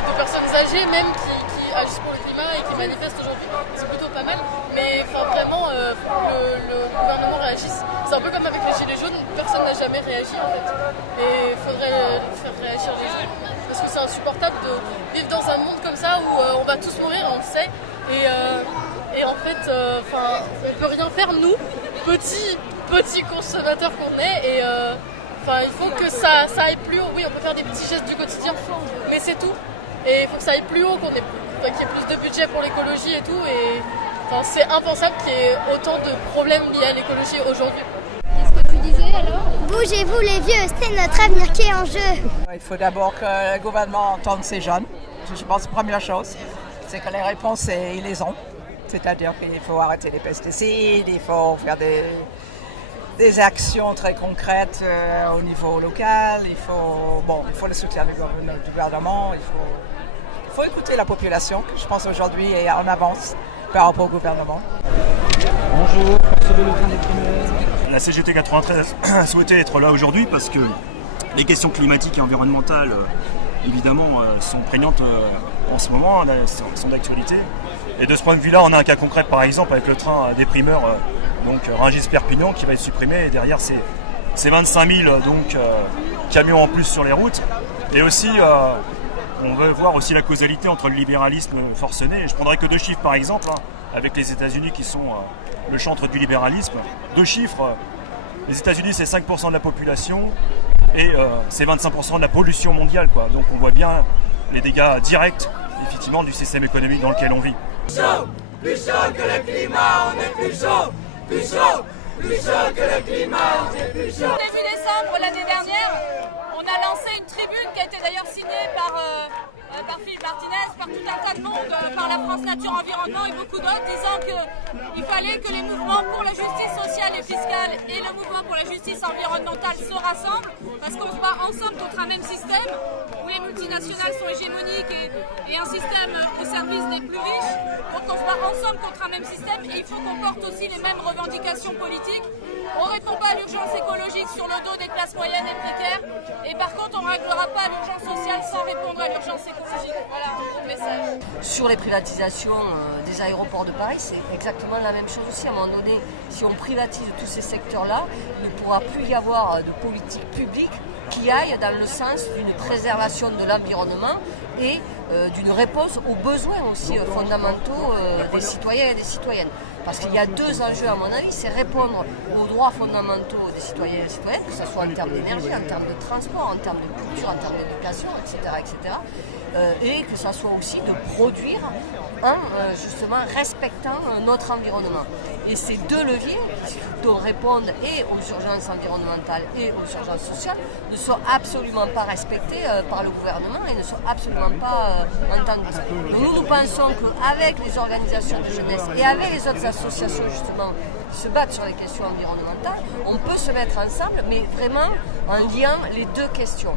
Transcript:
De personnes âgées même qui agissent pour le climat et qui manifestent aujourd'hui. C'est plutôt pas mal. Mais vraiment, le gouvernement réagisse. C'est un peu comme avec les gilets jaunes, personne n'a jamais réagi en fait. Et il faudrait faire réagir les gens. Parce que c'est insupportable de vivre dans un monde comme ça où on va tous mourir, on le sait. Et en fait, on peut rien faire nous, petits consommateurs qu'on est. Et il faut que ça aille plus haut. Oui, on peut faire des petits gestes du quotidien, mais c'est tout. Et il faut que ça aille plus haut, qu'il y ait plus de budget pour l'écologie et tout. Et c'est impensable qu'il y ait autant de problèmes liés à l'écologie aujourd'hui. Qu'est-ce que tu disais alors ? Bougez-vous les vieux, c'est notre avenir qui est en jeu. Il faut d'abord que le gouvernement entende ces jeunes. Je pense que la première chose, c'est que les réponses, ils les ont. C'est-à-dire qu'il faut arrêter les pesticides, il faut faire des actions très concrètes au niveau local, il faut le soutien du gouvernement, il faut écouter la population, je pense aujourd'hui est en avance par rapport au gouvernement. Bonjour, recevez le train des primaires. La CGT 93 a souhaité être là aujourd'hui parce que les questions climatiques et environnementales, évidemment, sont prégnantes en ce moment, sont d'actualité. Et de ce point de vue-là, on a un cas concret, par exemple, avec le train des primeurs, donc Rungis-Perpignan, qui va être supprimé. Et derrière, c'est 25 000 camions en plus sur les routes. Et aussi, on veut voir aussi la causalité entre le libéralisme forcené. Je prendrai que 2 chiffres, par exemple, avec les États-Unis qui sont le chantre du libéralisme. 2 chiffres. Les États-Unis, c'est 5% de la population et c'est 25% de la pollution mondiale, quoi. Donc on voit bien les dégâts directs, effectivement, du système économique dans lequel on vit. Plus chaud que le climat, on est plus chaud, plus chaud, plus chaud que le climat, on est plus chaud. Début décembre l'année dernière, on a lancé une tribune qui a été d'ailleurs signée par Philippe Martinez, par tout un tas de monde, par la France Nature Environnement et beaucoup d'autres, disant qu'il fallait que les mouvements pour la justice sociale et fiscale et le mouvement pour la justice environnementale se rassemblent, parce qu'on se bat ensemble contre un même système où les multinationales sont hégémoniques et un système au service des plus riches. Donc on se bat ensemble contre un même système et il faut qu'on porte aussi les mêmes revendications politiques. On ne répond pas à l'urgence écologique sur le dos des classes moyennes et précaires, et par contre on ne réglera pas l'urgence sociale sans répondre à l'urgence écologique. Voilà le message. Sur les privatisations des aéroports de Paris, c'est exactement la même chose aussi. À un moment donné, si on privatise tous ces secteurs-là, il ne pourra plus y avoir de politique publique qui aille dans le sens d'une préservation de l'environnement et d'une réponse aux besoins aussi fondamentaux des citoyens et des citoyennes. Parce qu'il y a 2 enjeux à mon avis, c'est répondre aux droits fondamentaux des citoyens et des citoyennes, que ce soit en termes d'énergie, en termes de transport, en termes de culture, en termes d'éducation, etc. Et que ça soit aussi de produire en justement respectant notre environnement. Et ces 2 leviers qui répondent et aux urgences environnementales et aux urgences sociales ne sont absolument pas respectés par le gouvernement et ne sont absolument pas entendus. Donc nous pensons qu'avec les organisations de jeunesse et avec les autres associations justement qui se battent sur les questions environnementales, on peut se mettre ensemble, mais vraiment en liant les 2 questions.